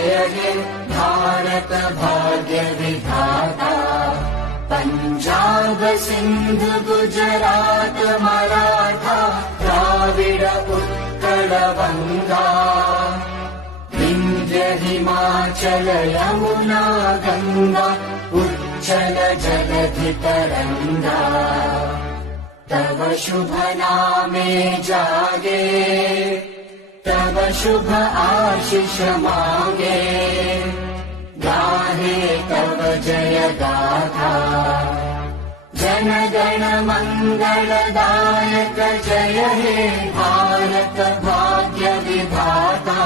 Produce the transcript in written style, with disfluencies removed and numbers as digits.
जय हे भारत भाग्य विधाता। पंजाब सिंध गुजरात मराठा द्राविड उत्कल बंगा, विंध्य हिमाचल यमुना गंगा उच्चल जलधि तरंगा। तव शुभ नामे जागे, तव शुभ आशीष मांगे, गाहे तव जय गाथा। जन गण मंगलदायक जय हे भारत भाग्य विधाता।